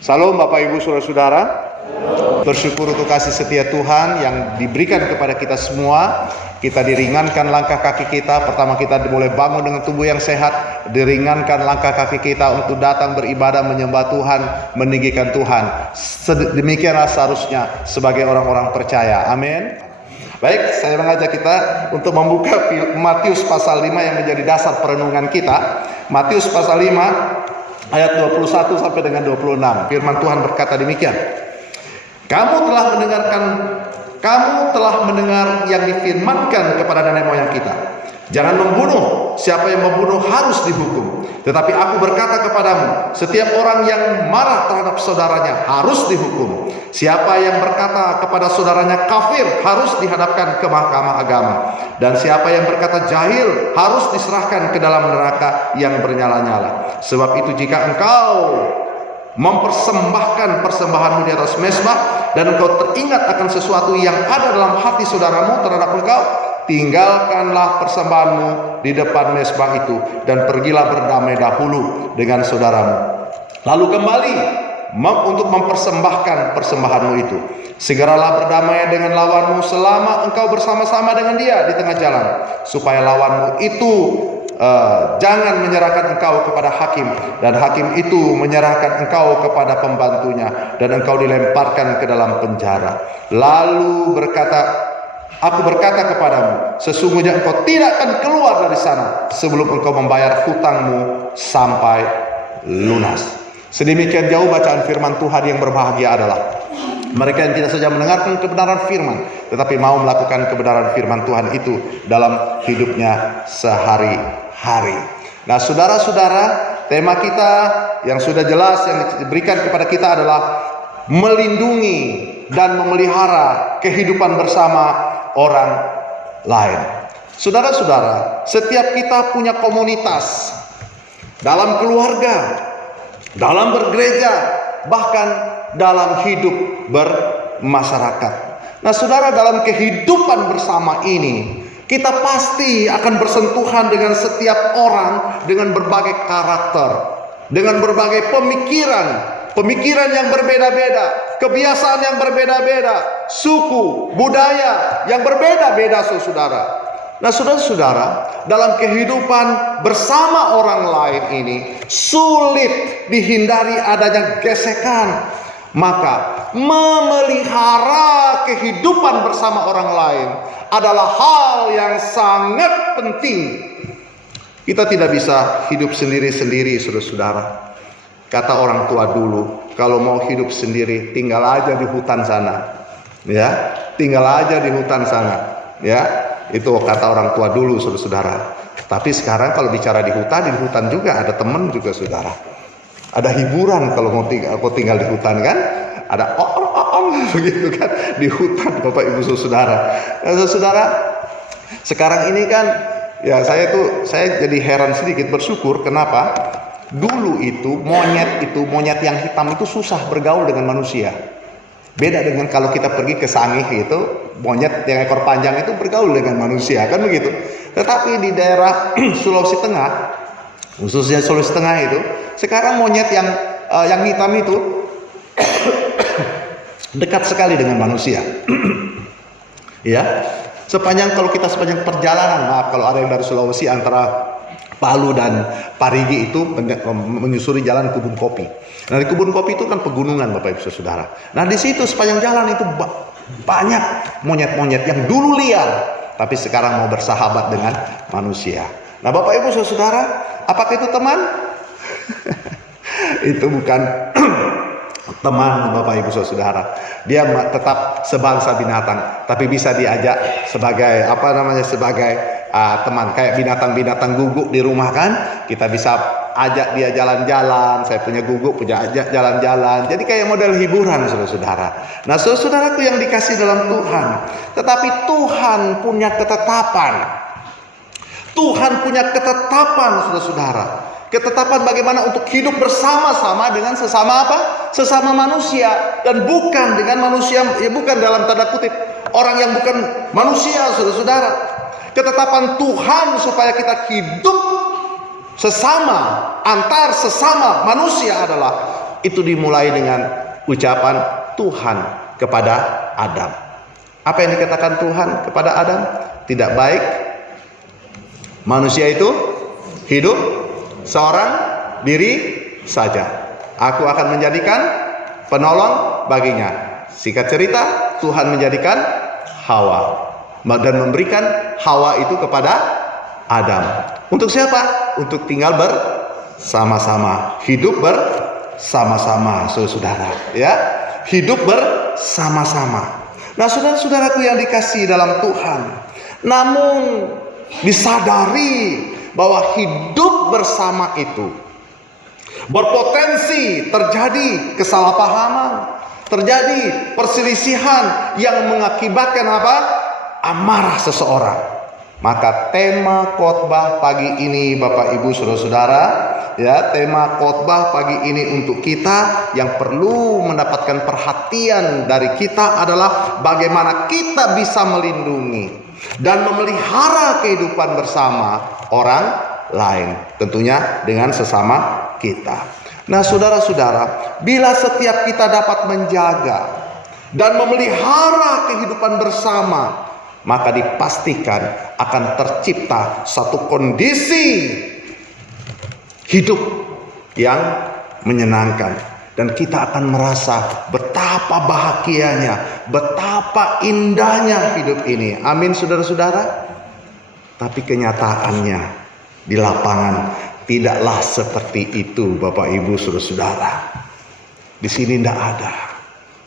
Salam Bapak Ibu Saudara-saudara. Bersyukur untuk kasih setia Tuhan yang diberikan kepada kita semua. Kita diringankan langkah kaki kita. Pertama kita boleh bangun dengan tubuh yang sehat. Diringankan langkah kaki kita untuk datang beribadah, menyembah Tuhan, meninggikan Tuhan. Demikianlah seharusnya sebagai orang-orang percaya. Amin. Baik, saya mengajak kita untuk membuka Matius pasal 5 yang menjadi dasar perenungan kita. Matius pasal 5 ayat 21 sampai dengan 26. Firman Tuhan berkata demikian. Kamu telah mendengar yang difirmankan kepada nenek moyang kita. Jangan membunuh. Siapa yang membunuh harus dihukum. Tetapi aku berkata kepadamu, setiap orang yang marah terhadap saudaranya harus dihukum. Siapa yang berkata kepada saudaranya kafir harus dihadapkan ke mahkamah agama. Dan siapa yang berkata jahil harus diserahkan ke dalam neraka yang bernyala-nyala. Sebab itu jika engkau mempersembahkan persembahanmu di atas mezbah dan engkau teringat akan sesuatu yang ada dalam hati saudaramu terhadap engkau, tinggalkanlah persembahanmu di depan mezbah itu dan pergilah berdamai dahulu dengan saudaramu. Lalu kembali untuk mempersembahkan persembahanmu itu. Segeralah berdamai dengan lawanmu selama engkau bersama-sama dengan dia di tengah jalan, supaya lawanmu itu jangan menyerahkan engkau kepada hakim, dan hakim itu menyerahkan engkau kepada pembantunya, dan engkau dilemparkan ke dalam penjara. Lalu aku berkata kepadamu, sesungguhnya engkau tidak akan keluar dari sana sebelum engkau membayar hutangmu sampai lunas. Sedemikian jauh bacaan firman Tuhan. Yang berbahagia adalah mereka yang tidak saja mendengarkan kebenaran firman, tetapi mau melakukan kebenaran firman Tuhan itu dalam hidupnya sehari-hari. Nah, saudara-saudara, tema kita yang sudah jelas yang diberikan kepada kita adalah melindungi dan memelihara kehidupan bersama orang lain. Saudara-saudara, setiap kita punya komunitas, dalam keluarga, dalam bergereja, bahkan dalam hidup bermasyarakat. Nah, saudara, dalam kehidupan bersama ini kita pasti akan bersentuhan dengan setiap orang dengan berbagai karakter, dengan berbagai pemikiran yang berbeda-beda, kebiasaan yang berbeda-beda, suku, budaya yang berbeda-beda, saudara. Nah, saudara-saudara, dalam kehidupan bersama orang lain ini sulit dihindari adanya gesekan. Maka memelihara kehidupan bersama orang lain adalah hal yang sangat penting. Kita tidak bisa hidup sendiri-sendiri, saudara-saudara. Kata orang tua dulu, kalau mau hidup sendiri tinggal aja di hutan sana. Ya, tinggal aja di hutan sana. Ya, itu kata orang tua dulu, saudara-saudara. Tapi sekarang kalau bicara di hutan juga ada teman juga, saudara. Ada hiburan kalau mau tinggal di hutan, kan? Ada begitu kan di hutan, Bapak Ibu Saudara. Nah, saudara, sekarang ini kan ya saya jadi heran sedikit, bersyukur. Kenapa? Dulu itu monyet yang hitam itu susah bergaul dengan manusia. Beda dengan kalau kita pergi ke Sangih itu, monyet yang ekor panjang itu bergaul dengan manusia, kan begitu. Tetapi di daerah Sulawesi Tengah, khususnya Sulawesi Tengah itu, sekarang monyet yang hitam itu dekat sekali dengan manusia. Ya, sepanjang perjalanan, maaf kalau ada yang dari Sulawesi antara Palu dan Parigi itu menyusuri jalan kebun kopi. Nah, di kebun kopi itu kan pegunungan, Bapak Ibu Saudara. Nah, di situ sepanjang jalan itu banyak monyet-monyet yang dulu liar, tapi sekarang mau bersahabat dengan manusia. Nah, Bapak Ibu Saudara, apakah itu teman? Itu bukan teman, Bapak Ibu Saudara. Dia tetap sebangsa binatang, tapi bisa diajak sebagai teman, kayak binatang-binatang guguk di rumah, kan? Kita bisa ajak dia jalan-jalan. Saya punya guguk, punya ajak jalan-jalan. Jadi kayak model hiburan, saudara-saudara. Nah, saudaraku yang dikasih dalam Tuhan, tetapi Tuhan punya ketetapan. Tuhan punya ketetapan, saudara-saudara. Ketetapan bagaimana untuk hidup bersama-sama dengan sesama manusia, dan bukan dengan manusia, ya bukan dalam tanda kutip orang yang bukan manusia, saudara-saudara. Ketetapan Tuhan supaya kita hidup antar sesama manusia adalah itu dimulai dengan ucapan Tuhan kepada Adam. Apa yang dikatakan Tuhan kepada Adam? Tidak baik manusia itu hidup seorang diri saja. Aku akan menjadikan penolong baginya. Singkat cerita, Tuhan menjadikan Hawa dan memberikan Hawa itu kepada Adam. Untuk siapa? Untuk tinggal bersama-sama, hidup bersama-sama, saudara. Ya, hidup bersama-sama. Nah, saudara-saudaraku yang dikasihi dalam Tuhan, namun disadari bahwa hidup bersama itu berpotensi terjadi kesalahpahaman, terjadi perselisihan yang mengakibatkan apa? Amarah seseorang. Maka tema khotbah pagi ini, Bapak Ibu Saudara-saudara, ya, tema khotbah pagi ini untuk kita yang perlu mendapatkan perhatian dari kita adalah bagaimana kita bisa melindungi dan memelihara kehidupan bersama orang lain, tentunya dengan sesama kita. Nah, saudara-saudara, bila setiap kita dapat menjaga dan memelihara kehidupan bersama, maka dipastikan akan tercipta satu kondisi hidup yang menyenangkan, dan kita akan merasa betapa bahagianya, betapa indahnya hidup ini. Amin, saudara-saudara. Tapi kenyataannya di lapangan tidaklah seperti itu, Bapak Ibu Saudara-saudara. Di sini tidak ada.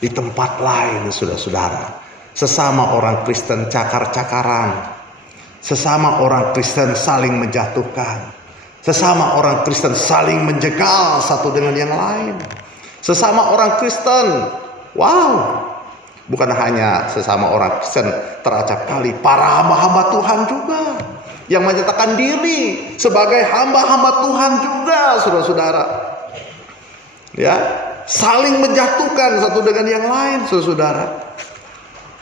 Di tempat lain, saudara-saudara, sesama orang Kristen cakar-cakaran, sesama orang Kristen saling menjatuhkan, sesama orang Kristen saling menjegal satu dengan yang lain. Sesama orang Kristen, wow, bukan hanya sesama orang Kristen, teracap kali para hamba-hamba Tuhan juga yang menyatakan diri sebagai hamba-hamba Tuhan juga, saudara-saudara. Ya, saling menjatuhkan satu dengan yang lain, saudara-saudara.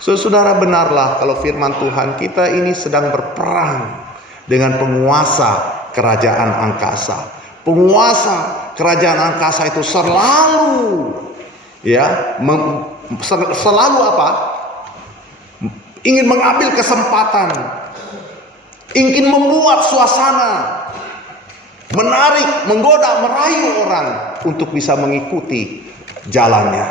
Saudara, benarlah kalau firman Tuhan kita ini sedang berperang dengan penguasa kerajaan angkasa. Penguasa kerajaan angkasa itu selalu selalu apa? Ingin mengambil kesempatan, ingin membuat suasana menarik, menggoda, merayu orang untuk bisa mengikuti jalannya.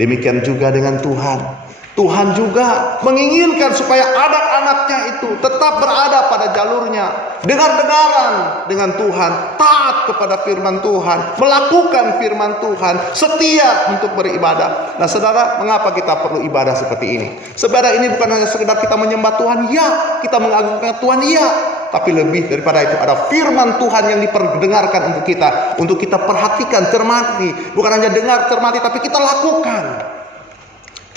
Demikian juga dengan Tuhan. Tuhan juga menginginkan supaya anak-anaknya itu tetap berada pada jalurnya, dengar-dengaran dengan Tuhan, taat kepada firman Tuhan, melakukan firman Tuhan, setia untuk beribadah. Nah, saudara, mengapa kita perlu ibadah seperti ini? Sebenarnya ini bukan hanya sekedar kita menyembah Tuhan, ya, kita mengagungkan Tuhan, ya, tapi lebih daripada itu ada firman Tuhan yang diperdengarkan untuk kita perhatikan, cermati. Bukan hanya dengar, cermati, tapi kita lakukan.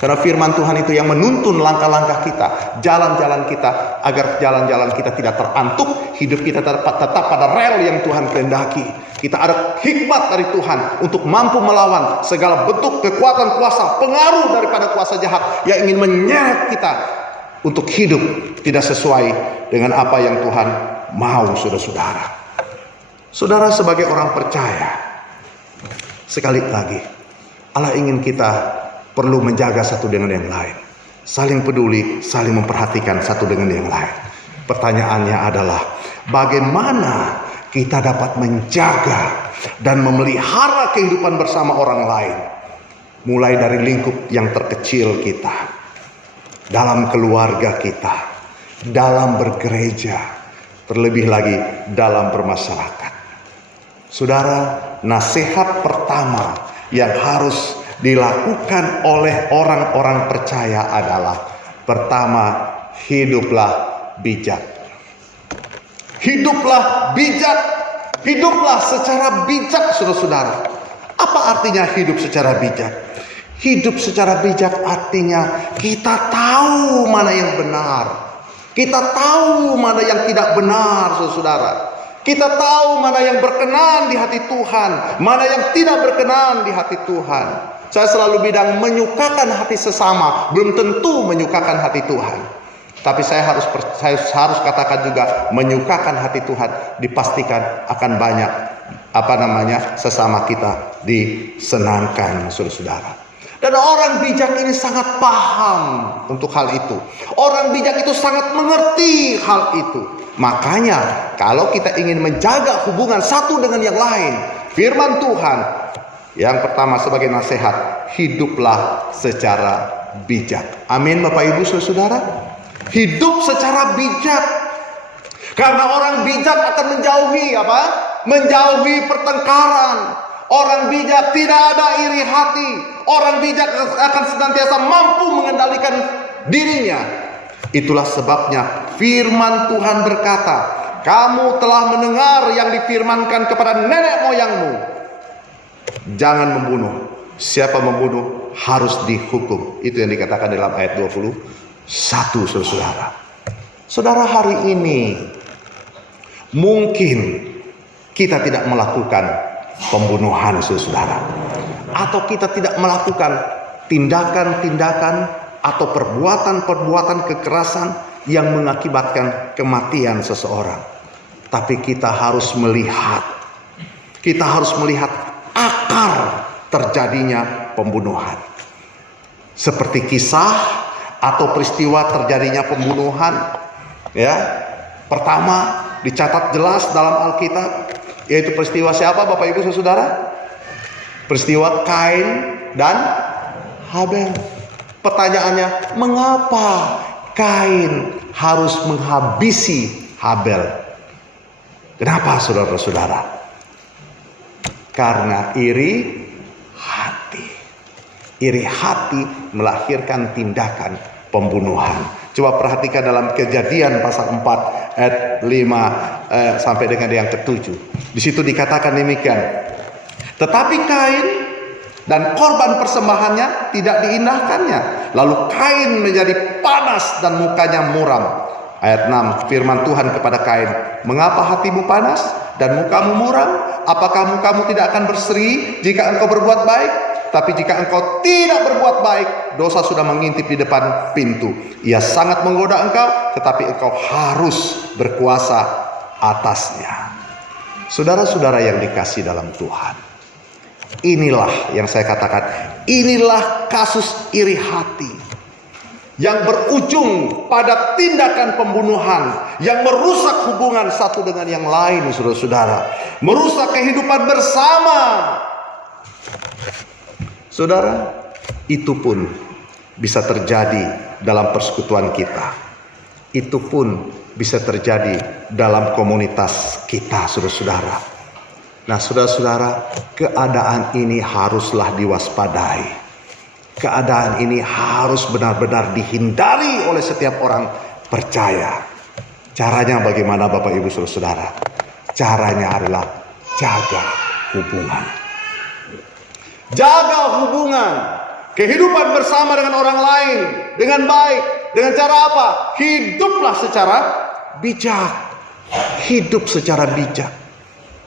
Karena firman Tuhan itu yang menuntun langkah-langkah kita, jalan-jalan kita, agar jalan-jalan kita tidak terantuk, hidup kita tetap pada rel yang Tuhan kehendaki. Kita ada hikmat dari Tuhan untuk mampu melawan segala bentuk kekuatan kuasa, pengaruh daripada kuasa jahat yang ingin menyeret kita untuk hidup tidak sesuai dengan apa yang Tuhan mau, saudara-saudara. Saudara, sebagai orang percaya, sekali lagi, Allah ingin kita perlu menjaga satu dengan yang lain, saling peduli, saling memperhatikan satu dengan yang lain. Pertanyaannya adalah bagaimana kita dapat menjaga dan memelihara kehidupan bersama orang lain, mulai dari lingkup yang terkecil kita, dalam keluarga kita, dalam bergereja, terlebih lagi dalam bermasyarakat. Saudara, nasihat pertama yang harus dilakukan oleh orang-orang percaya adalah, pertama, hiduplah bijak. Hiduplah bijak. Hiduplah secara bijak, saudara-saudara. Apa artinya hidup secara bijak? Hidup secara bijak artinya kita tahu mana yang benar, kita tahu mana yang tidak benar, saudara-saudara. Kita tahu mana yang berkenan di hati Tuhan, mana yang tidak berkenan di hati Tuhan. Saya selalu bilang, menyukakan hati sesama belum tentu menyukakan hati Tuhan. Tapi saya harus katakan juga, menyukakan hati Tuhan dipastikan akan banyak sesama kita disenangkan, saudara-saudara. Dan orang bijak ini sangat paham untuk hal itu. Orang bijak itu sangat mengerti hal itu. Makanya kalau kita ingin menjaga hubungan satu dengan yang lain, firman Tuhan yang pertama sebagai nasihat, hiduplah secara bijak. Amin, Bapak Ibu saudara-saudara. Hidup secara bijak. Karena orang bijak akan menjauhi apa? Menjauhi pertengkaran. Orang bijak tidak ada iri hati. Orang bijak akan senantiasa mampu mengendalikan dirinya. Itulah sebabnya firman Tuhan berkata, kamu telah mendengar yang difirmankan kepada nenek moyangmu, jangan membunuh. Siapa membunuh harus dihukum. Itu yang dikatakan dalam ayat 21, saudara. Saudara, hari ini mungkin kita tidak melakukan pembunuhan, saudara, atau kita tidak melakukan tindakan-tindakan atau perbuatan-perbuatan kekerasan yang mengakibatkan kematian seseorang. Tapi kita harus melihat akar terjadinya pembunuhan. Seperti kisah atau peristiwa terjadinya pembunuhan, ya. Pertama dicatat jelas dalam Alkitab, yaitu peristiwa siapa, Bapak Ibu saudara? Peristiwa Kain dan Habel. Pertanyaannya, mengapa Kain harus menghabisi Habel? Kenapa, saudara-saudara? Karena iri hati. Iri hati melahirkan tindakan pembunuhan. Coba perhatikan dalam Kejadian pasal 4 ayat 5 sampai dengan yang ke-7. Di situ dikatakan demikian. Tetapi Kain dan korban persembahannya tidak diindahkannya. Lalu Kain menjadi panas dan mukanya muram. Ayat 6, firman Tuhan kepada Kain, mengapa hatimu panas dan mukamu muram? Apakah mukamu tidak akan berseri jika engkau berbuat baik? Tapi jika engkau tidak berbuat baik, dosa sudah mengintip di depan pintu. Ia sangat menggoda engkau, tetapi engkau harus berkuasa atasnya. Saudara-saudara yang dikasihi dalam Tuhan, inilah yang saya katakan, inilah kasus iri hati yang berujung pada tindakan pembunuhan yang merusak hubungan satu dengan yang lain, saudara-saudara, merusak kehidupan bersama. Saudara, itu pun bisa terjadi dalam persekutuan kita. Itu pun bisa terjadi dalam komunitas kita, saudara-saudara. Nah, saudara-saudara, keadaan ini haruslah diwaspadai. Keadaan ini harus benar-benar dihindari oleh setiap orang percaya. Caranya bagaimana, Bapak Ibu saudara-saudara? Caranya adalah jaga hubungan. Jaga hubungan, kehidupan bersama dengan orang lain dengan baik. Dengan cara apa? Hiduplah secara bijak. Hidup secara bijak.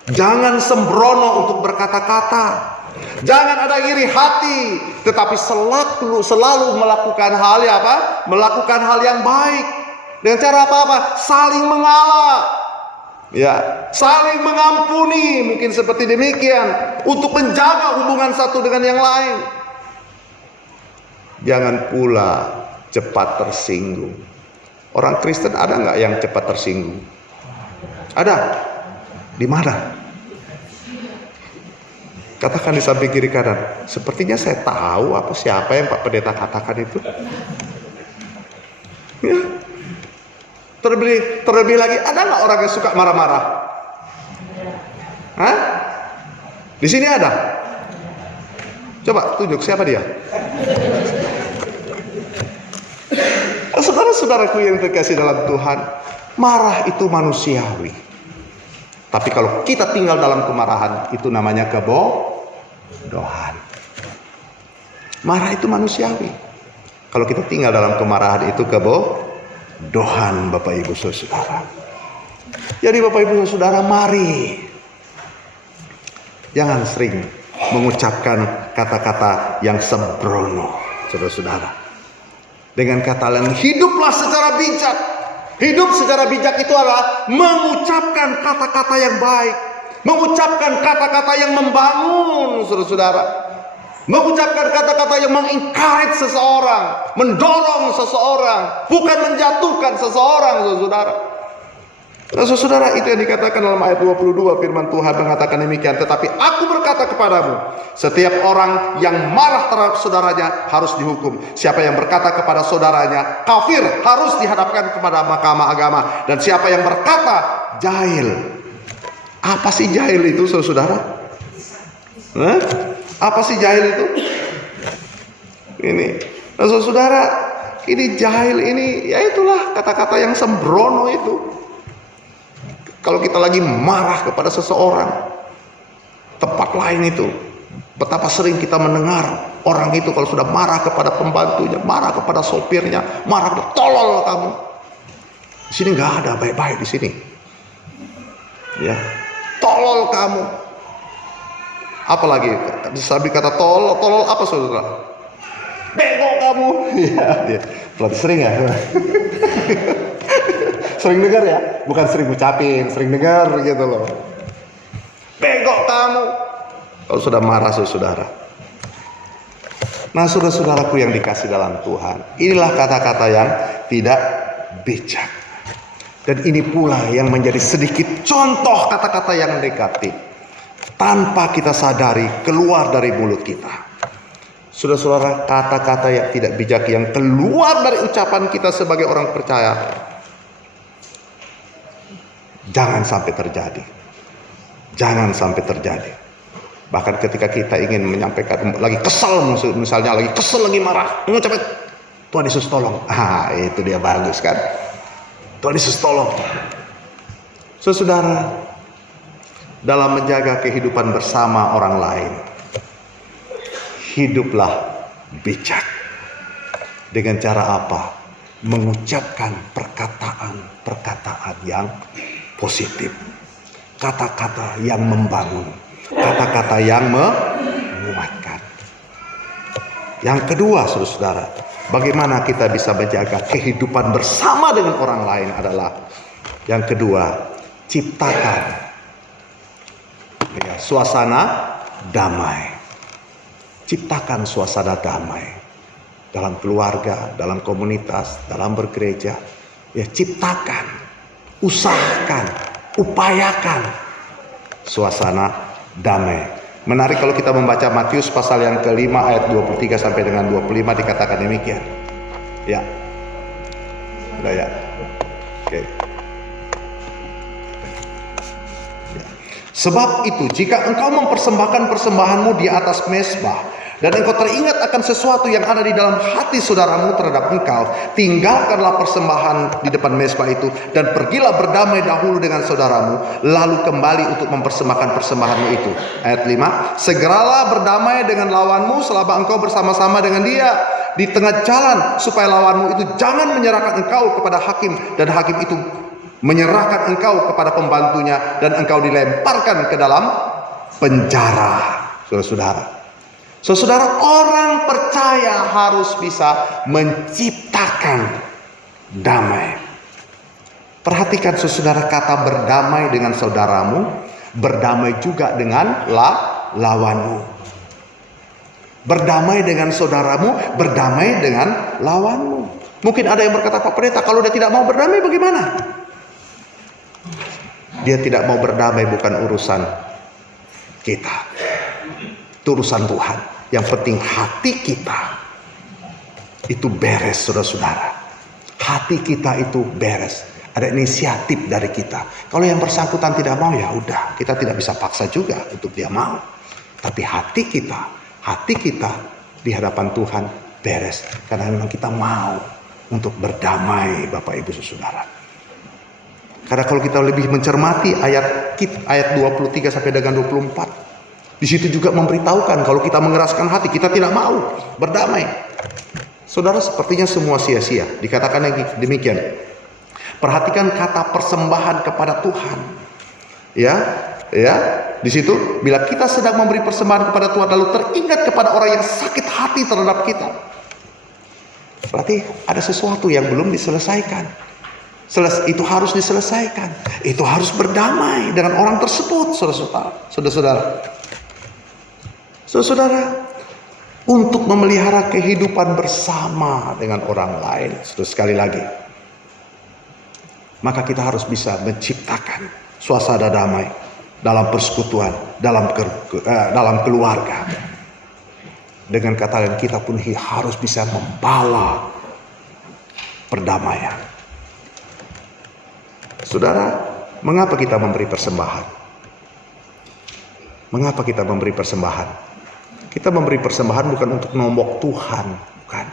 Jangan sembrono untuk berkata-kata. Jangan ada iri hati, tetapi selalu melakukan hal yang apa? Melakukan hal yang baik. Dengan cara apa? Saling mengalah. Ya, saling mengampuni, mungkin seperti demikian, untuk menjaga hubungan satu dengan yang lain. Jangan pula cepat tersinggung. Orang Kristen ada nggak yang cepat tersinggung? Ada? Di mana? Katakan di samping kiri kanan. Sepertinya saya tahu apa siapa yang Pak Pendeta katakan itu. Ya. Terlebih lagi, ada nggak orang yang suka marah-marah? Hah? Di sini ada? Coba tunjuk siapa dia? Saudara-saudaraku yang terkasih dalam Tuhan, marah itu manusiawi. Tapi kalau kita tinggal dalam kemarahan, itu namanya kebodohan. Marah itu manusiawi. Kalau kita tinggal dalam kemarahan, itu kebodohan, Bapak Ibu Saudara. Jadi Bapak Ibu Saudara, mari jangan sering mengucapkan kata-kata yang sembrono, saudara-saudara. Dengan kata lain, hiduplah secara bijak. Hidup secara bijak itu adalah mengucapkan kata-kata yang baik, mengucapkan kata-kata yang membangun, saudara-saudara. Mengucapkan kata-kata yang mengencourage seseorang, mendorong seseorang, bukan menjatuhkan seseorang, saudara-saudara. Nah, saudara, itu yang dikatakan dalam ayat 22, firman Tuhan mengatakan demikian. Tetapi aku berkata kepadamu, setiap orang yang marah terhadap saudaranya harus dihukum. Siapa yang berkata kepada saudaranya kafir harus dihadapkan kepada mahkamah agama. Dan siapa yang berkata jahil. Apa sih jahil itu, saudara? Apa sih jahil itu? Ini, nah, saudara, ini jahil ini, ya itulah kata-kata yang sembrono itu. Kalau kita lagi marah kepada seseorang, tempat lain itu, betapa sering kita mendengar orang itu kalau sudah marah kepada pembantunya, marah kepada sopirnya, marah, tolol kamu. Di sini nggak ada baik-baik di sini. Ya, tolol kamu. Apalagi sambil kata tolol, tolol apa saudara? Bego kamu. Ya, berarti sering ya. Sering dengar ya, bukan sering ucapin, sering dengar gitu loh. Bego kamu. Kalau sudah marah saudara. Nah, saudara-saudaraku yang dikasih dalam Tuhan, inilah kata-kata yang tidak bijak. Dan ini pula yang menjadi sedikit contoh kata-kata yang negatif. Tanpa kita sadari keluar dari mulut kita. Saudara-saudara, kata-kata yang tidak bijak yang keluar dari ucapan kita sebagai orang percaya, jangan sampai terjadi. Jangan sampai terjadi. Bahkan ketika kita ingin menyampaikan, lagi kesel misalnya, lagi kesel, lagi marah, mengucapkan Tuhan Yesus tolong. Itu dia bagus kan. Tuhan Yesus tolong. Saudara, dalam menjaga kehidupan bersama orang lain, hiduplah bijak. Dengan cara apa? Mengucapkan perkataan-perkataan yang positif, kata-kata yang membangun, kata-kata yang menguatkan. Yang kedua, saudara, bagaimana kita bisa menjaga kehidupan bersama dengan orang lain adalah yang kedua, ciptakan suasana damai. Ciptakan suasana damai dalam keluarga, dalam komunitas, dalam bergereja. Ya, ciptakan, usahakan, upayakan suasana damai. Menarik kalau kita membaca Matius pasal yang kelima ayat 23 sampai dengan 25 dikatakan demikian. Ya. Udah ya. Oke. Sebab itu, jika engkau mempersembahkan persembahanmu di atas mezbah, dan engkau teringat akan sesuatu yang ada di dalam hati saudaramu terhadap engkau, tinggalkanlah persembahan di depan mezbah itu, dan pergilah berdamai dahulu dengan saudaramu, lalu kembali untuk mempersembahkan persembahanmu itu. Ayat 5, segeralah berdamai dengan lawanmu selama engkau bersama-sama dengan dia di tengah jalan, supaya lawanmu itu jangan menyerahkan engkau kepada hakim, dan hakim itu menyerahkan engkau kepada pembantunya, dan engkau dilemparkan ke dalam penjara. Saudara, orang percaya harus bisa menciptakan damai. Perhatikan saudara, kata berdamai dengan saudaramu, berdamai juga dengan lawanmu. Berdamai dengan saudaramu, berdamai dengan lawanmu. Mungkin ada yang berkata, Pak Pendeta, kalau dia tidak mau berdamai bagaimana? Dia tidak mau berdamai bukan urusan kita, itu urusan Tuhan. Yang penting hati kita itu beres, saudara-saudara. Hati kita itu beres. Ada inisiatif dari kita. Kalau yang bersangkutan tidak mau, ya udah, kita tidak bisa paksa juga untuk dia mau. Tapi hati kita di hadapan Tuhan beres, karena memang kita mau untuk berdamai, Bapak Ibu Saudara. Karena kalau kita lebih mencermati ayat 23 sampai dengan 24, di situ juga memberitahukan kalau kita mengeraskan hati, kita tidak mau berdamai. Saudara, sepertinya semua sia-sia. Dikatakan lagi demikian. Perhatikan kata persembahan kepada Tuhan. Ya. Di situ, bila kita sedang memberi persembahan kepada Tuhan, lalu teringat kepada orang yang sakit hati terhadap kita, Berarti ada sesuatu yang belum diselesaikan. Itu harus diselesaikan. Itu harus berdamai dengan orang tersebut, saudara-saudara. Saudara, untuk memelihara kehidupan bersama dengan orang lain, sekali lagi, maka kita harus bisa menciptakan suasana damai dalam persekutuan, dalam keluarga. Dengan kata lain, kita pun harus bisa membawa perdamaian. Saudara, mengapa kita memberi persembahan? Mengapa kita memberi persembahan? Kita memberi persembahan bukan untuk nombok Tuhan, bukan.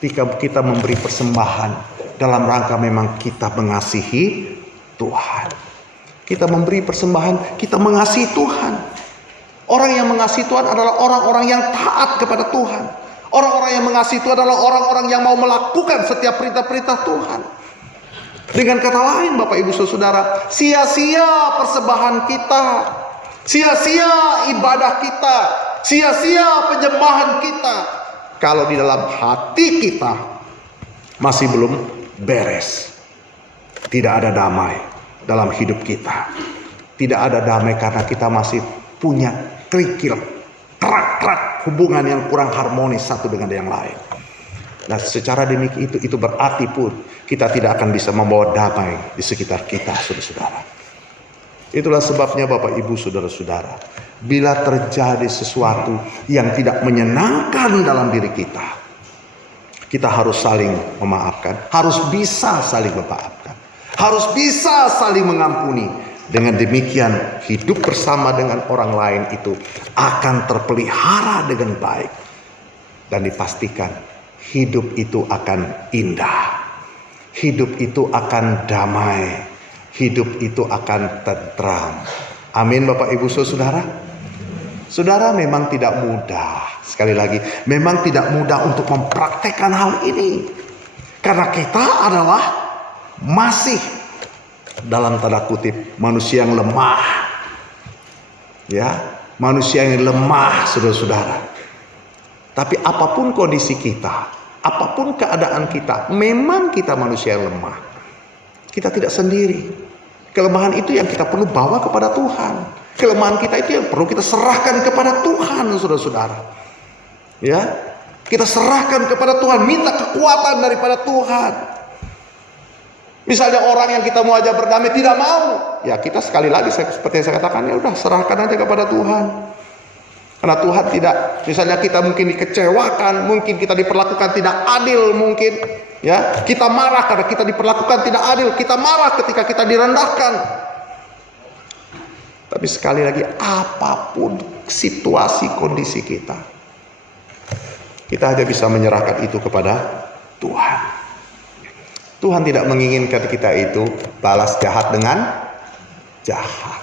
Ketika kita memberi persembahan dalam rangka memang kita mengasihi Tuhan. Kita memberi persembahan, kita mengasihi Tuhan. Orang yang mengasihi Tuhan adalah orang-orang yang taat kepada Tuhan. Orang-orang yang mengasihi Tuhan adalah orang-orang yang mau melakukan setiap perintah-perintah Tuhan. Dengan kata lain, Bapak Ibu Saudara, sia-sia persembahan kita, sia-sia ibadah kita, sia-sia penyembahan kita, kalau di dalam hati kita masih belum beres. Tidak ada damai dalam hidup kita. Tidak ada damai karena kita masih punya kerikil, kerak-kerak hubungan yang kurang harmonis satu dengan yang lain. Nah, secara demikian itu berarti pun kita tidak akan bisa membawa damai di sekitar kita, saudara-saudara. Itulah sebabnya Bapak Ibu saudara-saudara, bila terjadi sesuatu yang tidak menyenangkan dalam diri kita, kita harus saling memaafkan, harus bisa saling memaafkan, harus bisa saling mengampuni. Dengan demikian hidup bersama dengan orang lain itu akan terpelihara dengan baik. Dan dipastikan hidup itu akan indah. Hidup itu akan damai. Hidup itu akan tentram. Amin Bapak Ibu Saudara. Saudara, memang tidak mudah. Sekali lagi, memang tidak mudah untuk mempraktekkan hal ini. Karena kita adalah masih dalam tanda kutip manusia yang lemah. Ya, manusia yang lemah, saudara-saudara. Tapi apapun kondisi kita, apapun keadaan kita, memang kita manusia yang lemah. Kita tidak sendiri. Kelemahan itu yang kita perlu bawa kepada Tuhan. Kelemahan kita itu yang perlu kita serahkan kepada Tuhan, saudara-saudara. Ya, kita serahkan kepada Tuhan, minta kekuatan daripada Tuhan. Misalnya orang yang kita mau ajak berdamai tidak mau, ya kita sekali lagi seperti yang saya katakan, ya udah serahkan aja kepada Tuhan. Karena Tuhan tidak, misalnya kita mungkin dikecewakan, mungkin kita diperlakukan tidak adil, mungkin ya kita marah karena kita diperlakukan tidak adil, kita marah ketika kita direndahkan. Tapi sekali lagi, apapun situasi kondisi kita hanya bisa menyerahkan itu kepada Tuhan. Tuhan tidak menginginkan kita itu balas jahat dengan jahat.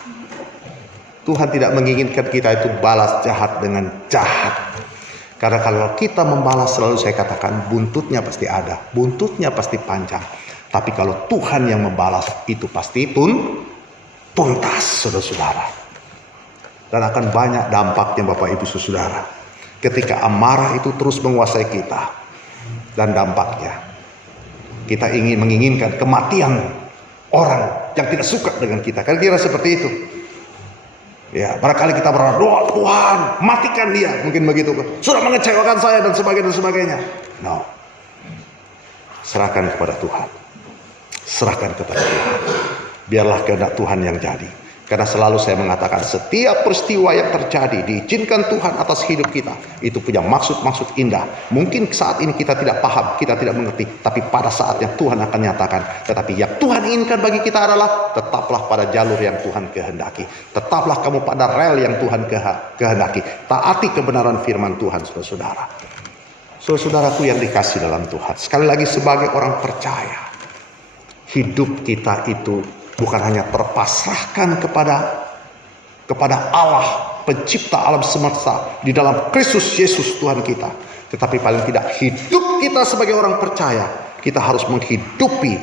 Tuhan tidak menginginkan kita itu balas jahat dengan jahat. Karena kalau kita membalas, selalu saya katakan, buntutnya pasti ada. Buntutnya pasti panjang. Tapi kalau Tuhan yang membalas, itu pasti tuntas, saudara-saudara. Dan akan banyak dampaknya Bapak Ibu saudara. Ketika amarah itu terus menguasai kita. Dan dampaknya, kita menginginkan kematian orang yang tidak suka dengan kita. Kira-kira seperti itu. Ya, barangkali kita berdoa, Tuhan, matikan dia. Mungkin begitu. Sudah mengecewakan saya dan sebagainya. No. Serahkan kepada Tuhan. Serahkan kepada Tuhan. Biarlah kehendak Tuhan yang jadi. Karena selalu saya mengatakan, setiap peristiwa yang terjadi diizinkan Tuhan atas hidup kita, itu punya maksud-maksud indah. Mungkin saat ini kita tidak paham, kita tidak mengerti, tapi pada saatnya Tuhan akan nyatakan. Tetapi yang Tuhan inginkan bagi kita adalah, tetaplah pada jalur yang Tuhan kehendaki. Tetaplah kamu pada rel yang Tuhan kehendaki. Taati kebenaran firman Tuhan, saudara-saudara. Saudaraku yang dikasih dalam Tuhan, sekali lagi sebagai orang percaya, hidup kita itu bukan hanya terpasrahkan kepada Allah, pencipta alam semesta, di dalam Kristus Yesus Tuhan kita. Tetapi paling tidak hidup kita sebagai orang percaya, kita harus menghidupi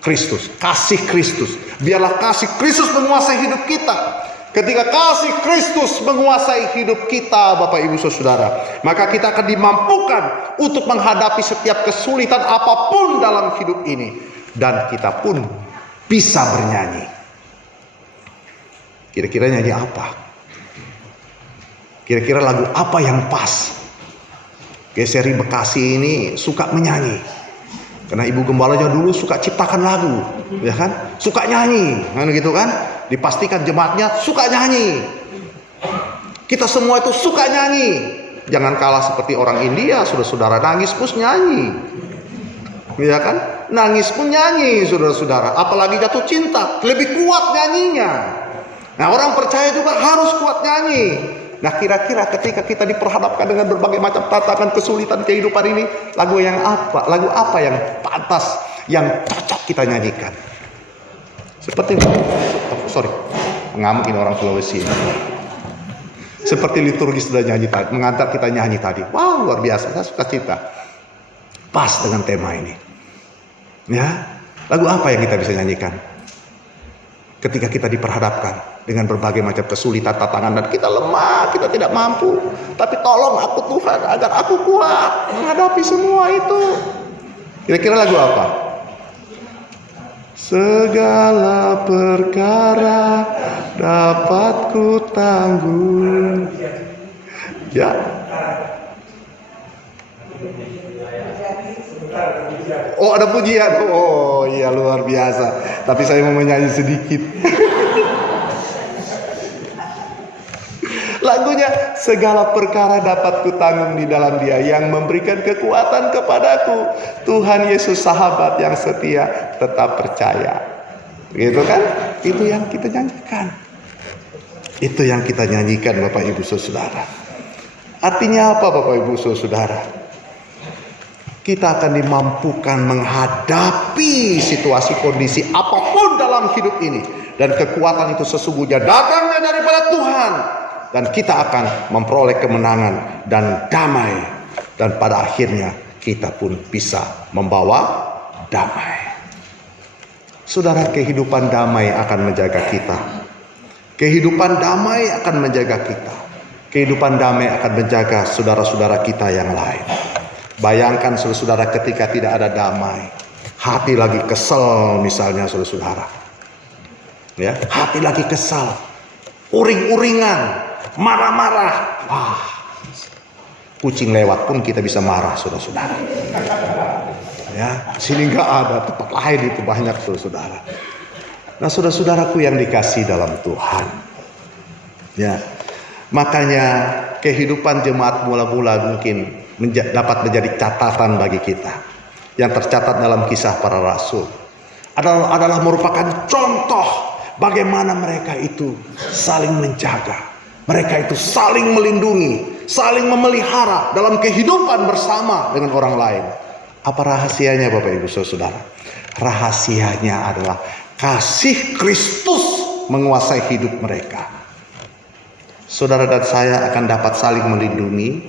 Kristus, kasih Kristus. Biarlah kasih Kristus menguasai hidup kita. ketika kasih Kristus menguasai hidup kita, Bapak Ibu Saudara, maka kita akan dimampukan untuk menghadapi setiap kesulitan apapun dalam hidup ini, dan kita pun bisa bernyanyi. Kira-kira nyanyi apa? Kira-kira lagu apa yang pas? Geseri Bekasi ini suka menyanyi, karena Ibu Gembalanya dulu suka ciptakan lagu, ya kan? Suka nyanyi, kan gitu kan? Dipastikan jemaatnya suka nyanyi. Kita semua itu suka nyanyi. Jangan kalah seperti orang India, saudara-saudara, nangis pun nyanyi, ya kan? Nangis pun nyanyi, saudara-saudara. Apalagi jatuh cinta, lebih kuat nyanyinya. Nah, orang percaya juga harus kuat nyanyi. Nah, kira-kira ketika kita diperhadapkan dengan berbagai macam tantangan kesulitan kehidupan ini, lagu apa yang pantas, yang cocok kita nyanyikan? Seperti mengamuk ini orang Sulawesi. Seperti liturgi sudah nyanyi tadi, mengantar kita nyanyi tadi. Wow, luar biasa, saya suka cita. Pas dengan tema ini. Ya, lagu apa yang kita bisa nyanyikan ketika kita diperhadapkan dengan berbagai macam kesulitan, tantangan, dan kita lemah, kita tidak mampu. Tapi tolong aku Tuhan, agar aku kuat menghadapi semua itu. Kira-kira lagu apa? Segala perkara dapat ku tanggung. Ya. Oh, ada pujian. Oh iya, luar biasa. Tapi saya mau menyanyi sedikit. Lagunya, segala perkara dapat kutanggung di dalam Dia yang memberikan kekuatan kepadaku. Tuhan Yesus sahabat yang setia, tetap percaya. Gitu kan? Itu yang kita nyanyikan. Itu yang kita nyanyikan, Bapak Ibu Saudara. Artinya apa, Bapak Ibu Saudara? Kita akan dimampukan menghadapi situasi kondisi apapun dalam hidup ini. Dan kekuatan itu sesungguhnya datangnya daripada Tuhan. Dan kita akan memperoleh kemenangan dan damai. Dan pada akhirnya kita pun bisa membawa damai. Saudara, kehidupan damai akan menjaga kita. Kehidupan damai akan menjaga kita. Kehidupan damai akan menjaga saudara-saudara kita yang lain. Bayangkan saudara-saudara ketika tidak ada damai. Hati lagi kesel misalnya saudara-saudara. Ya, hati lagi kesal. Uring-uringan. Marah-marah. Wah, kucing lewat pun kita bisa marah, saudara-saudara. Ya, sini nggak ada, tempat lain itu banyak, saudara-saudara. Nah, saudara-saudaraku yang dikasih dalam Tuhan. Ya, makanya kehidupan jemaat mula-mula mungkin dapat menjadi catatan bagi kita. Yang tercatat dalam Kisah Para Rasul adalah merupakan contoh bagaimana mereka itu saling menjaga. Mereka itu saling melindungi, saling memelihara dalam kehidupan bersama dengan orang lain. Apa rahasianya, Bapak Ibu Saudara? Rahasianya adalah kasih Kristus menguasai hidup mereka. Saudara dan saya akan dapat saling melindungi,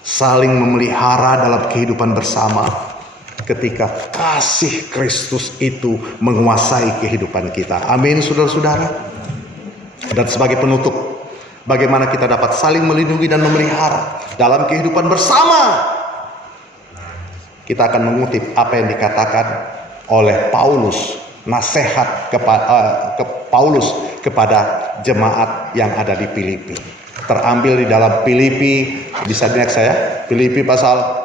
saling memelihara dalam kehidupan bersama ketika kasih Kristus itu menguasai kehidupan kita. Amin, saudara-saudara. Dan sebagai penutup, bagaimana kita dapat saling melindungi dan memelihara dalam kehidupan bersama? Kita akan mengutip apa yang dikatakan oleh Paulus, nasihat Paulus kepada jemaat yang ada di Filipi. Terambil di dalam Filipi, bisa lihat saya, Filipi pasal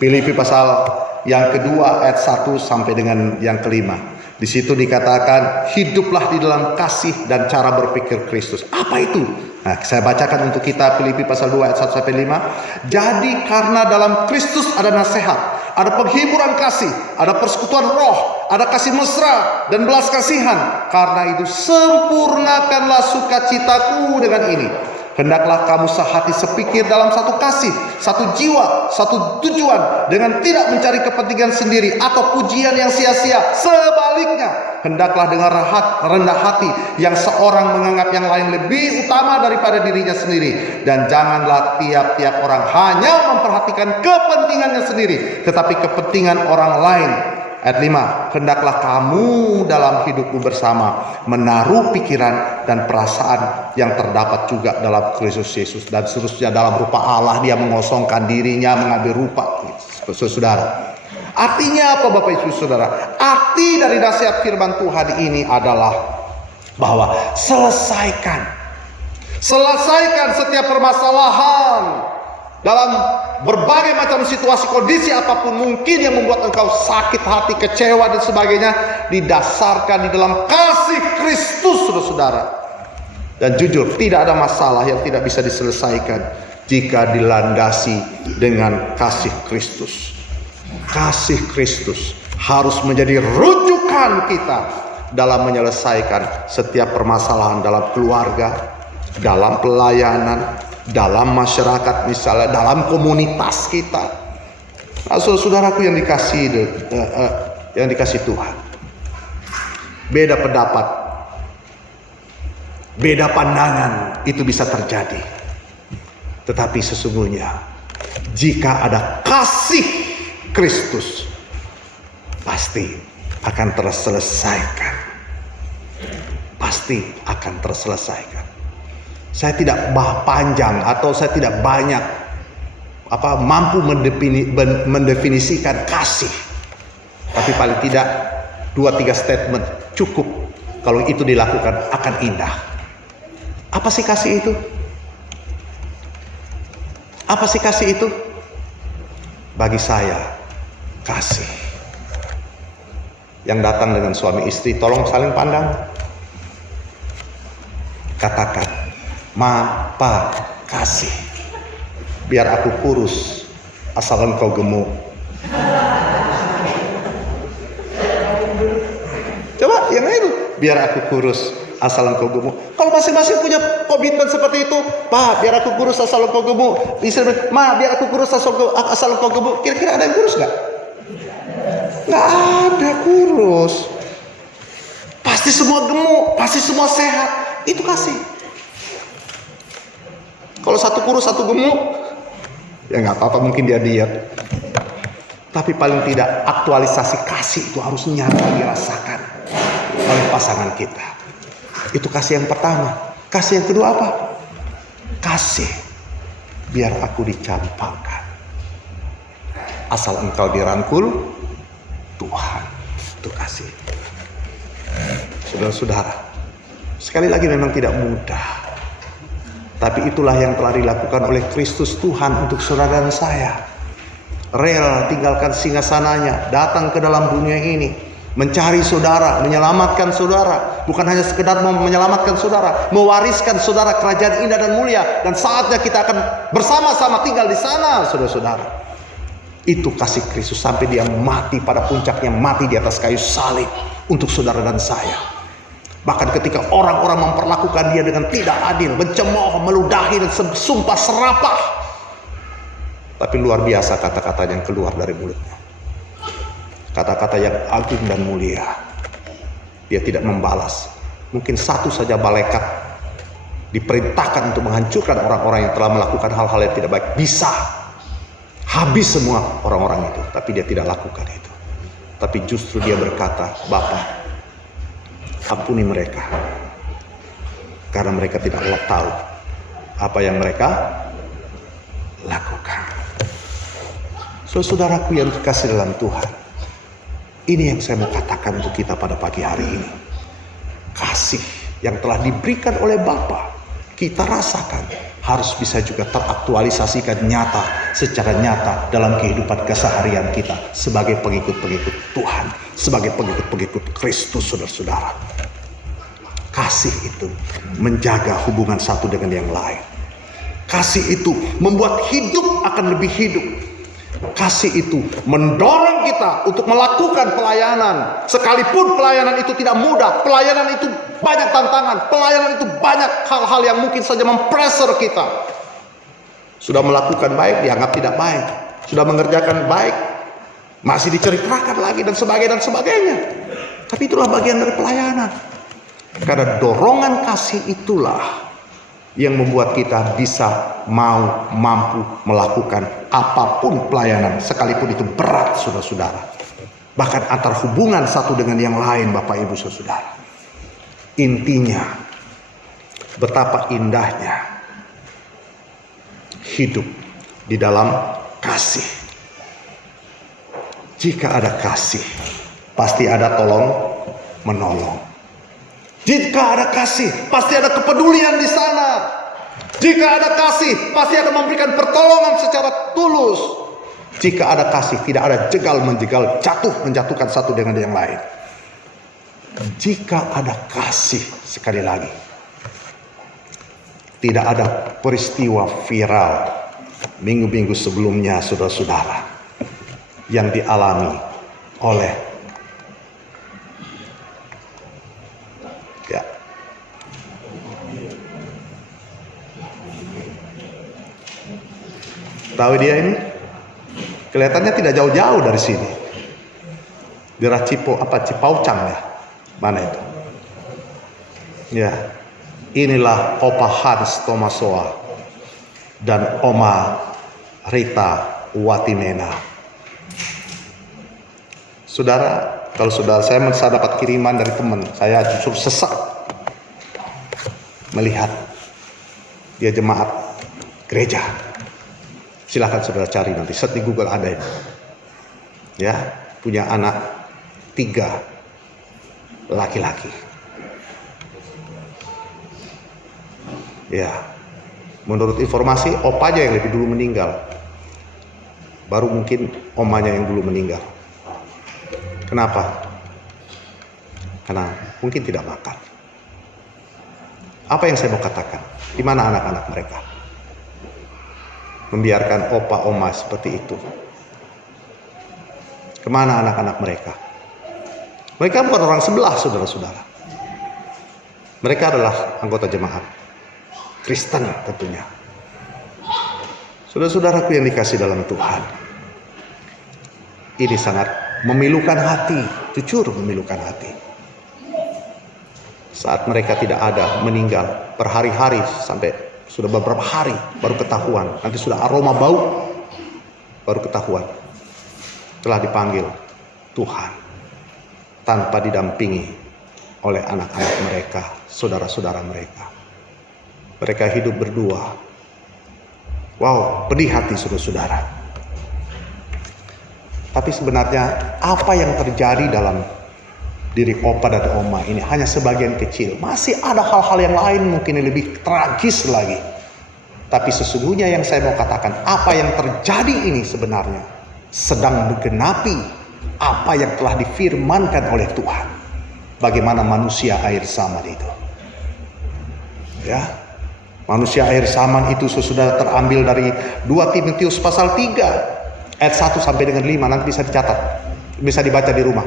Filipi pasal yang kedua ayat 1 sampai dengan yang kelima. Di situ dikatakan, hiduplah di dalam kasih dan cara berpikir Kristus. Apa itu? Nah, saya bacakan untuk kita Filipi pasal 2 ayat 1 sampai 5. Jadi karena dalam Kristus ada nasihat, ada penghiburan kasih, ada persekutuan roh, ada kasih mesra dan belas kasihan. Karena itu sempurnakanlah sukacitaku dengan ini. Hendaklah kamu sehati sepikir dalam satu kasih, satu jiwa, satu tujuan, dengan tidak mencari kepentingan sendiri atau pujian yang sia-sia. Sebaliknya, hendaklah dengan rendah hati yang seorang menganggap yang lain lebih utama daripada dirinya sendiri. Dan janganlah tiap-tiap orang hanya memperhatikan kepentingannya sendiri, tetapi kepentingan orang lain. Ayat 5, hendaklah kamu dalam hidupmu bersama menaruh pikiran dan perasaan yang terdapat juga dalam Kristus Yesus. Dan seterusnya, dalam rupa Allah dia mengosongkan dirinya, mengambil rupa. Saudara, artinya apa Bapak Ibu Saudara? Arti dari nasihat firman Tuhan ini adalah bahwa selesaikan setiap permasalahan dalam berbagai macam situasi, kondisi apapun mungkin yang membuat engkau sakit hati, kecewa dan sebagainya, didasarkan di dalam kasih Kristus, saudara. Dan jujur, tidak ada masalah yang tidak bisa diselesaikan jika dilandasi dengan kasih Kristus. Kasih Kristus harus menjadi rujukan kita dalam menyelesaikan setiap permasalahan dalam keluarga, dalam pelayanan, dalam masyarakat, misalnya dalam komunitas kita. Saudaraku yang dikasih Tuhan, beda pendapat, beda pandangan itu bisa terjadi. Tetapi sesungguhnya jika ada kasih Kristus, pasti akan terselesaikan. Pasti akan terselesaikan. Saya tidak panjang atau saya tidak banyak mampu mendefinisikan kasih. Tapi paling tidak 2-3 statement cukup. Kalau itu dilakukan akan indah. Apa sih kasih itu? Apa sih kasih itu? Bagi saya, kasih yang datang dengan suami istri, tolong saling pandang. Katakan, "Ma, Pa, kasih. Biar aku kurus, asal engkau gemuk." Coba yang itu, biar aku kurus, asal engkau gemuk. Kalau masing-masing punya komitmen seperti itu, "Pa, biar aku kurus, asal engkau gemuk." "Ma, biar aku kurus, asal engkau gemuk." Kira-kira ada yang kurus nggak? Nggak ada kurus. Pasti semua gemuk, pasti semua sehat. Itu kasih. Kalau satu kurus satu gemuk, ya nggak apa-apa, mungkin dia diet. Tapi paling tidak aktualisasi kasih itu harus nyata dirasakan oleh pasangan kita. Itu kasih yang pertama. Kasih yang kedua apa? Kasih biar aku dicampakkan, asal engkau dirangkul Tuhan. Itu kasih. Saudara-saudara, sekali lagi memang tidak mudah, tapi itulah yang telah dilakukan oleh Kristus Tuhan untuk saudara dan saya. Rela tinggalkan singgasananya, datang ke dalam dunia ini, mencari saudara, menyelamatkan saudara. Bukan hanya sekedar menyelamatkan saudara, mewariskan saudara kerajaan indah dan mulia. Dan saatnya kita akan bersama-sama tinggal di sana, saudara-saudara. Itu kasih Kristus sampai dia mati, pada puncaknya mati di atas kayu salib untuk saudara dan saya. Bahkan ketika orang-orang memperlakukan dia dengan tidak adil, mencemooh, meludahi dan sumpah serapah, tapi luar biasa kata-kata yang keluar dari mulutnya. Kata-kata yang agung dan mulia. Dia tidak membalas. Mungkin satu saja malaikat diperintahkan untuk menghancurkan orang-orang yang telah melakukan hal-hal yang tidak baik, bisa habis semua orang-orang itu, tapi dia tidak lakukan itu. Tapi justru dia berkata, "Bapa, ampuni mereka, karena mereka tidak tahu apa yang mereka lakukan." Saudaraku yang dikasih dalam Tuhan, ini yang saya mau katakan untuk kita pada pagi hari ini. Kasih yang telah diberikan oleh Bapa, kita rasakan harus bisa juga teraktualisasikan secara nyata dalam kehidupan keseharian kita sebagai pengikut-pengikut Tuhan, sebagai pengikut-pengikut Kristus, saudara-saudara. Kasih itu menjaga hubungan satu dengan yang lain. Kasih itu membuat hidup akan lebih hidup. Kasih itu mendorong kita untuk melakukan pelayanan. Sekalipun pelayanan itu tidak mudah, pelayanan itu banyak tantangan, pelayanan itu banyak hal-hal yang mungkin saja mempressure kita. Sudah melakukan baik, dianggap tidak baik. Sudah mengerjakan baik, masih diceritakan lagi dan sebagainya. Tapi itulah bagian dari pelayanan. Karena dorongan kasih itulah yang membuat kita bisa mampu melakukan apapun pelayanan, sekalipun itu berat, saudara-saudara. bahkan antar hubungan satu dengan yang lain, Bapak Ibu Saudara. Intinya, betapa indahnya hidup di dalam kasih. Jika ada kasih, pasti ada tolong menolong. Jika ada kasih, pasti ada kepedulian di sana. Jika ada kasih, pasti ada memberikan pertolongan secara tulus. Jika ada kasih, tidak ada jegal menjegal, jatuh menjatuhkan satu dengan yang lain. Jika ada kasih, sekali lagi, tidak ada peristiwa viral minggu-minggu sebelumnya, saudara-saudara, yang dialami oleh tahu dia ini kelihatannya tidak jauh-jauh dari sini, daerah Cipaucang ya, mana itu ya. Inilah Opa Hans Tomasoa dan Oma Rita Watimena. Saudara, kalau saudara saya dapat kiriman dari teman, saya justru sesak melihat dia jemaat gereja. Silakan saudara cari nanti, search di Google ada ini. Ya, punya anak 3 laki-laki. Ya, menurut informasi opanya yang lebih dulu meninggal, baru mungkin omanya yang dulu meninggal. Kenapa? Karena mungkin tidak makan. Apa yang saya mau katakan? Di mana anak-anak mereka? Membiarkan opa oma seperti itu. Kemana anak-anak mereka? Mereka bukan orang sebelah, saudara-saudara. Mereka adalah anggota jemaat Kristen tentunya. Saudara-saudaraku yang dikasih dalam Tuhan, ini sangat memilukan hati, jujur memilukan hati. Saat mereka tidak ada, meninggal berhari-hari, sampai sudah beberapa hari baru ketahuan. Nanti sudah aroma bau, baru ketahuan telah dipanggil Tuhan tanpa didampingi oleh anak-anak mereka, saudara-saudara mereka. Mereka hidup berdua. Wow, pedih hati saudara-saudara. Tapi sebenarnya apa yang terjadi dalam diri opa dan oma ini hanya sebagian kecil. Masih ada hal-hal yang lain mungkin yang lebih tragis lagi. Tapi sesungguhnya yang saya mau katakan, apa yang terjadi ini sebenarnya sedang menggenapi apa yang telah difirmankan oleh Tuhan. Bagaimana manusia air zaman itu. Ya. Manusia air zaman itu sudah terambil dari 2 Timotius pasal 3 ayat 1 sampai dengan 5. Nanti bisa dicatat, bisa dibaca di rumah.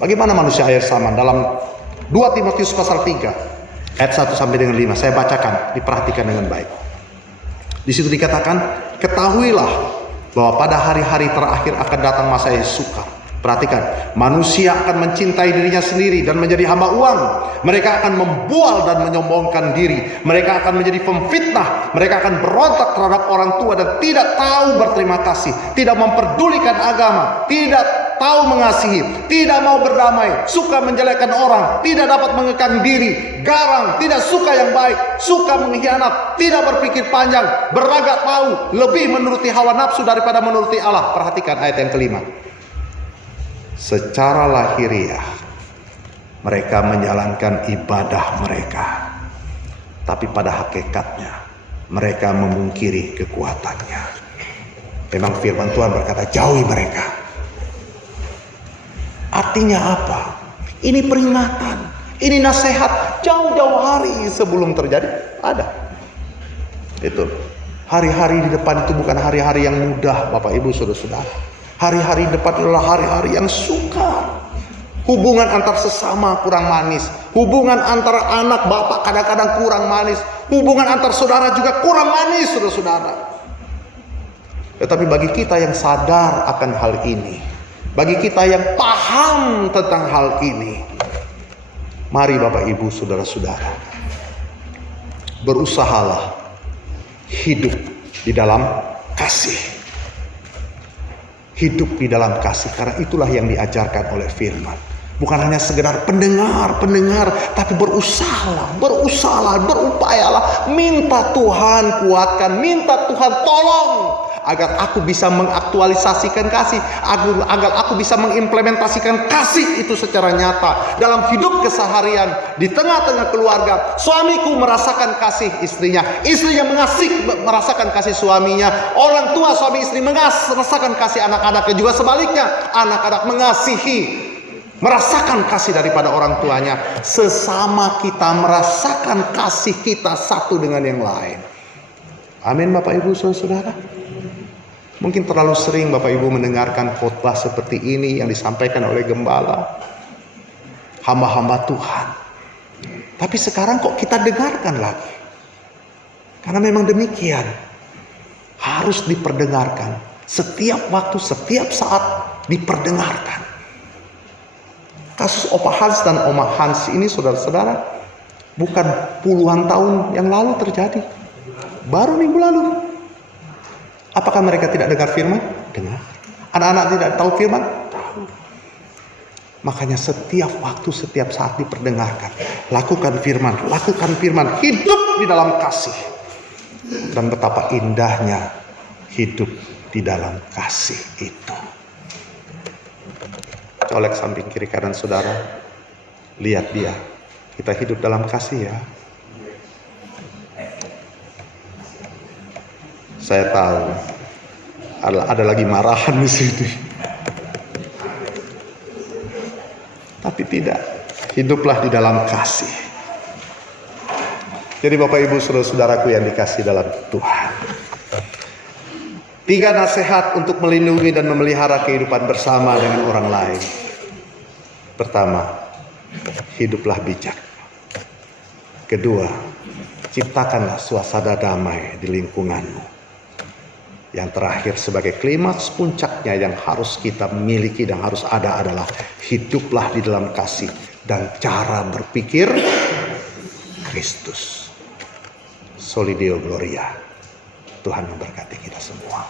Bagaimana manusia air zaman dalam 2 Timotius pasal 3 ayat 1 sampai dengan 5. Saya bacakan, diperhatikan dengan baik. Di situ dikatakan, ketahuilah bahwa pada hari-hari terakhir akan datang masa yang sukar. Perhatikan, manusia akan mencintai dirinya sendiri dan menjadi hamba uang. Mereka akan membual dan menyombongkan diri. Mereka akan menjadi pemfitnah. Mereka akan berontak terhadap orang tua dan tidak tahu berterima kasih. Tidak memperdulikan agama. Tidak tahu mengasihi. Tidak mau berdamai. Suka menjelekkan orang. Tidak dapat mengekang diri. Garang. Tidak suka yang baik. Suka mengkhianat. Tidak berpikir panjang. Berlagak mau. Lebih menuruti hawa nafsu daripada menuruti Allah. Perhatikan ayat yang kelima. Secara lahiriah mereka menjalankan ibadah mereka, tapi pada hakikatnya mereka memungkiri kekuatannya. Memang firman Tuhan berkata, jauhi mereka. Artinya apa? Ini peringatan, ini nasihat jauh-jauh hari sebelum terjadi. Ada itu hari-hari di depan itu bukan hari-hari yang mudah, Bapak Ibu saudara-saudara. Hari-hari depan adalah hari-hari yang sukar. Hubungan antar sesama kurang manis. Hubungan antara anak bapak kadang-kadang kurang manis. Hubungan antar saudara juga kurang manis, saudara-saudara. Tetapi bagi kita yang sadar akan hal ini, bagi kita yang paham tentang hal ini, mari Bapak Ibu saudara-saudara, berusahalah hidup di dalam kasih. hidup di dalam kasih, karena itulah yang diajarkan oleh firman. Bukan hanya sekedar pendengar, tapi berusahalah, berupayalah. Minta Tuhan kuatkan, minta Tuhan tolong. Agar aku bisa mengaktualisasikan kasih, agar aku bisa mengimplementasikan kasih itu secara nyata dalam hidup keseharian, di tengah-tengah keluarga. Suamiku merasakan kasih istrinya, istrinya merasakan kasih suaminya, orang tua suami istri merasakan kasih anak-anaknya, juga sebaliknya anak-anak merasakan kasih daripada orang tuanya. Sesama kita merasakan kasih kita satu dengan yang lain. Amin Bapak Ibu Saudara. Mungkin terlalu sering Bapak Ibu mendengarkan khotbah seperti ini yang disampaikan oleh gembala, hamba-hamba Tuhan. Tapi sekarang kok kita dengarkan lagi? Karena memang demikian. Harus diperdengarkan. Setiap waktu, setiap saat diperdengarkan. Kasus Opa Hans dan Oma Hans ini saudara-saudara, bukan puluhan tahun yang lalu terjadi. Baru minggu lalu. Apakah mereka tidak dengar firman? Dengar. Anak-anak tidak tahu firman? Tahu. Makanya setiap waktu, setiap saat diperdengarkan. Lakukan firman, hidup di dalam kasih. Dan betapa indahnya hidup di dalam kasih itu. Colek samping kiri kanan saudara. Lihat dia. Kita hidup dalam kasih ya. Saya tahu ada lagi marahan di sini. Tapi tidak. Hiduplah di dalam kasih. Jadi Bapak Ibu saudara-saudaraku yang dikasih dalam Tuhan. 3 nasihat untuk melindungi dan memelihara kehidupan bersama dengan orang lain. Pertama, hiduplah bijak. Kedua, ciptakanlah suasana damai di lingkunganmu. Yang terakhir sebagai klimaks puncaknya yang harus kita miliki dan harus ada adalah hiduplah di dalam kasih dan cara berpikir Kristus. Soli Deo Gloria. Tuhan memberkati kita semua.